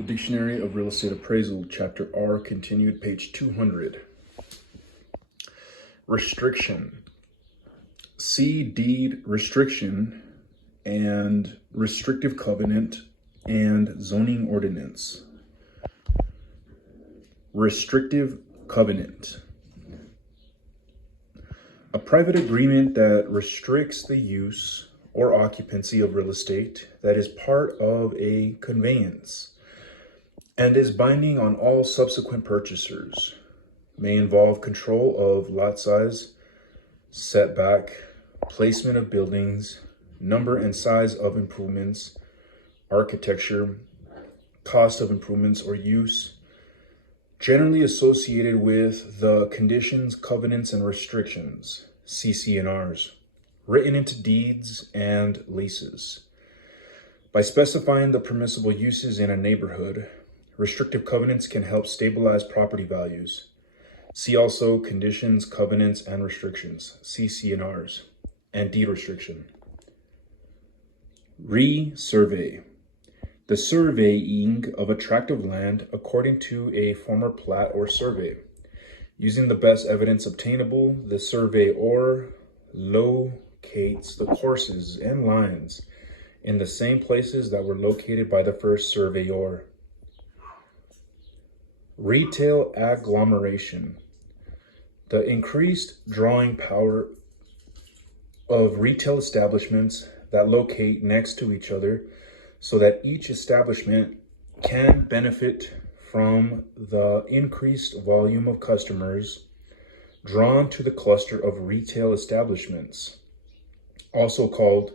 The Dictionary of Real Estate Appraisal, Chapter R, continued, page 200. Restriction. See deed restriction and restrictive covenant and zoning ordinance. Restrictive covenant. A private agreement that restricts the use or occupancy of real estate that is part of a conveyance and is binding on all subsequent purchasers. May involve control of lot size, setback, placement of buildings, number and size of improvements, architecture, cost of improvements or use, generally associated with the conditions, covenants, and restrictions, CC&Rs, written into deeds and leases. By specifying the permissible uses in a neighborhood, restrictive covenants can help stabilize property values. See also conditions, covenants, and restrictions, CC&Rs, and deed restriction. Resurvey. The surveying of a tract of land according to a former plat or survey. Using the best evidence obtainable, the surveyor locates the courses and lines in the same places that were located by the first surveyor. Retail agglomeration. The increased drawing power of retail establishments that locate next to each other so that each establishment can benefit from the increased volume of customers drawn to the cluster of retail establishments, also called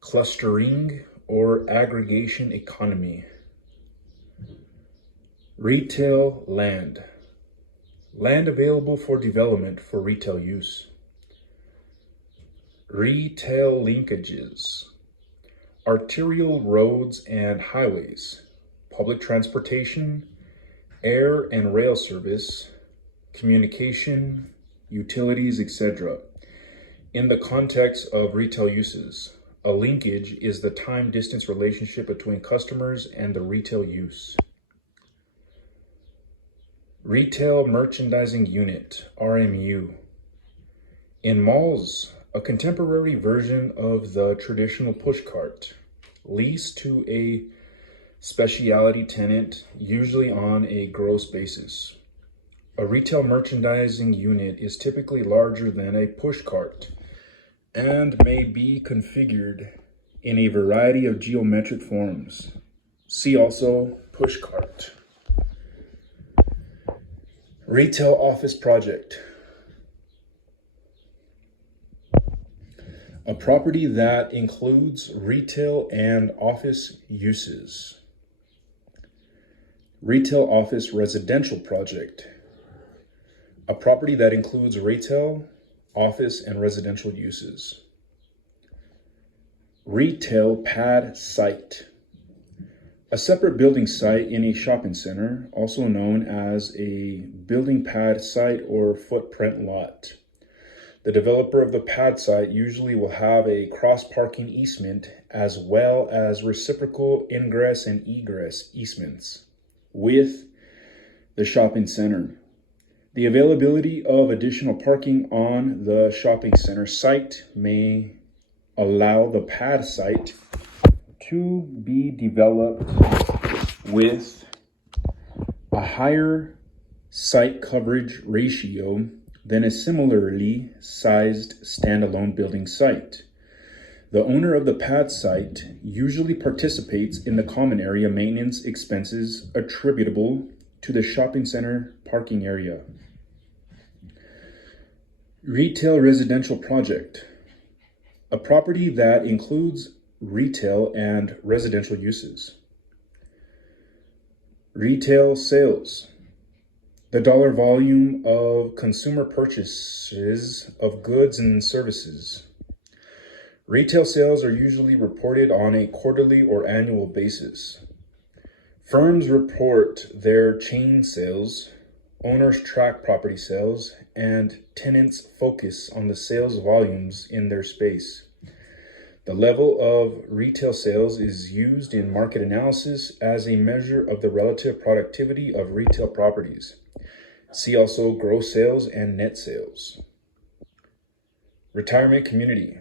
clustering or aggregation economy. Retail land. Land available for development for retail use. Retail linkages. Arterial roads and highways, public transportation, air and rail service, communication, utilities, etc. In the context of retail uses, a linkage is the time-distance relationship between customers and the retail use. Retail Merchandising Unit, RMU. In malls, a contemporary version of the traditional pushcart, leased to a specialty tenant, usually on a gross basis. A retail merchandising unit is typically larger than a pushcart and may be configured in a variety of geometric forms. See also pushcart. Retail office project. A property that includes retail and office uses. Retail office residential project. A property that includes retail, office, and residential uses. Retail pad site. A separate building site in a shopping center, also known as a building pad site or footprint lot. The developer of the pad site usually will have a cross-parking easement as well as reciprocal ingress and egress easements with the shopping center. The availability of additional parking on the shopping center site may allow the pad site to be developed with a higher site coverage ratio than a similarly sized standalone building site. The owner of the pad site usually participates in the common area maintenance expenses attributable to the shopping center parking area. Retail residential project. A property that includes retail and residential uses. Retail sales. The dollar volume of consumer purchases of goods and services. Retail sales are usually reported on a quarterly or annual basis. Firms report their chain sales, owners track property sales, and tenants focus on the sales volumes in their space. The level of retail sales is used in market analysis as a measure of the relative productivity of retail properties. See also gross sales and net sales. Retirement community.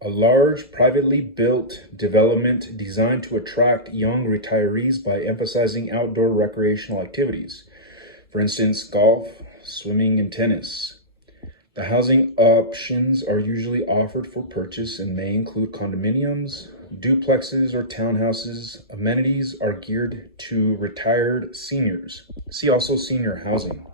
A large privately built development designed to attract young retirees by emphasizing outdoor recreational activities. For instance, golf, swimming, and tennis. The housing options are usually offered for purchase and may include condominiums, duplexes, or townhouses. Amenities are geared to retired seniors. See also senior housing.